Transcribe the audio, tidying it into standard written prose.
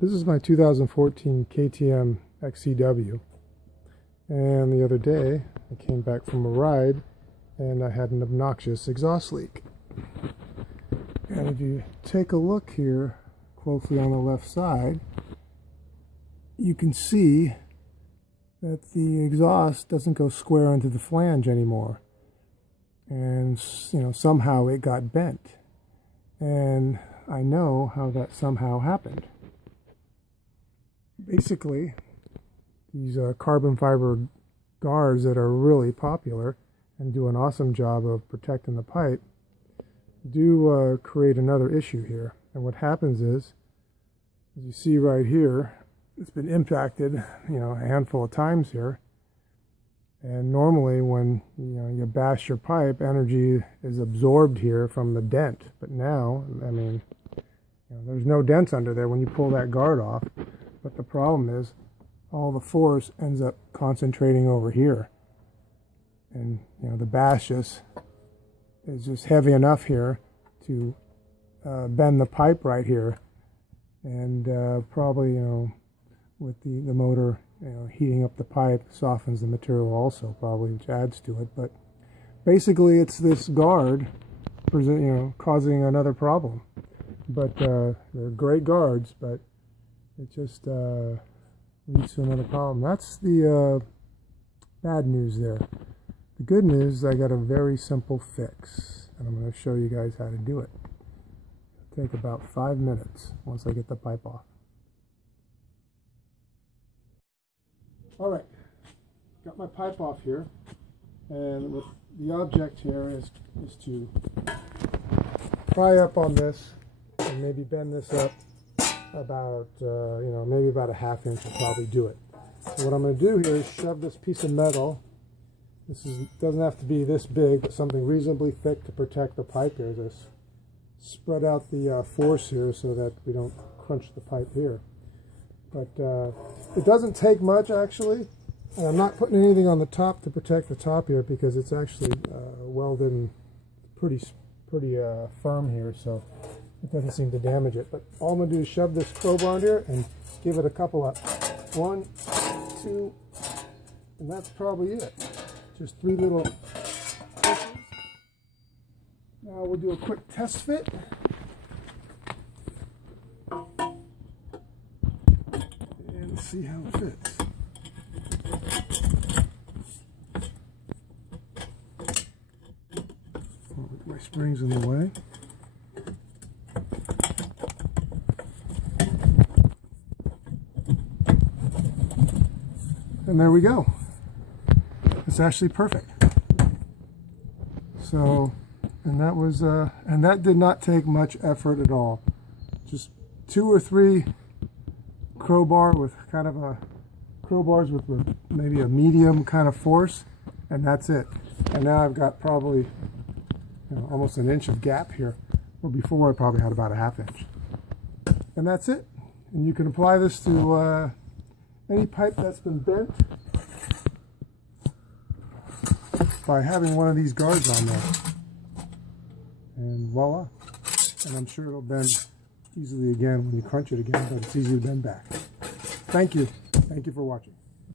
This is my 2014 KTM XCW, and the other day I came back from a ride and I had an obnoxious exhaust leak. And if you take a look here closely on the left side, you can see that the exhaust doesn't go square into the flange anymore, and somehow it got bent, and I know how that somehow happened. Basically, these carbon fiber guards that are really popular and do an awesome job of protecting the pipe do create another issue here. And what happens is, as you see right here, it's been impacted a handful of times here, and normally when you bash your pipe, energy is absorbed here from the dent. But now, there's no dents under there when you pull that guard off. But the problem is all the force ends up concentrating over here. And the bash is just heavy enough here to bend the pipe right here. And probably, with the motor heating up the pipe, softens the material also probably, which adds to it. But basically it's this guard causing another problem. But they're great guards, but it just leads to another problem. That's the bad news there. The good news is I got a very simple fix, and I'm going to show you guys how to do it. It'll take about 5 minutes once I get the pipe off. Alright, got my pipe off here, and what the object here is to pry up on this and maybe bend this up about, maybe about a ½ inch will probably do it. So what I'm going to do here is shove this piece of metal. Doesn't have to be this big, but something reasonably thick to protect the pipe here. Just spread out the force here so that we don't crunch the pipe here. But it doesn't take much actually. And I'm not putting anything on the top to protect the top here because it's actually welded and pretty firm here, so it doesn't seem to damage it. But all I'm going to do is shove this crowbar in here and give it a couple of 1, 2, and that's probably it. Just 3 little pushes. Now we'll do a quick test fit. And see how it fits. My spring's in the way. And there we go. It's actually perfect. So, and that did not take much effort at all. Just 2 or 3 crowbars with maybe a medium kind of force, and that's it. And now I've got probably almost an inch of gap here, where before I probably had about a ½ inch. And that's it. And you can apply this to any pipe that's been bent by having one of these guards on there. And voila. And I'm sure it'll bend easily again when you crunch it again, but it's easy to bend back. Thank you. Thank you for watching.